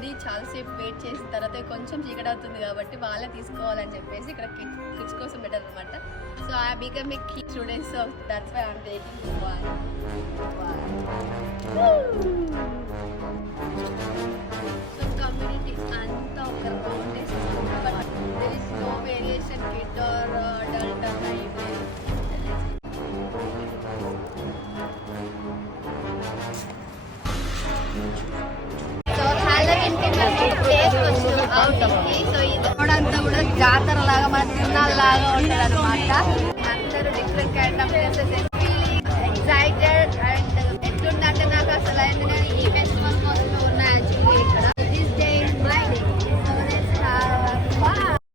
ఆల్రెడీ చాలాసేపు వెయిట్ చేసిన తర్వాత కొంచెం చీకటి అవుతుంది కాబట్టి వాళ్ళే తీసుకోవాలని చెప్పేసి ఇక్కడ కిడ్స్ కోసం పెట్టారు అనమాట. So I become a key student, so that's why I'm taking one. So community అంతా ఒక రౌండ్ వేసేసుకుంటాం, but there is no variation kid or adult అన్న ఇది. సో ఇది కూడా అంతా కూడా జాతర లాగా మన తిరునాళ్ళ లాగా ఉంటుంది అనమాట. అందరూ different kind of places excited. And ఎట్లుందంటే నాకు అసలు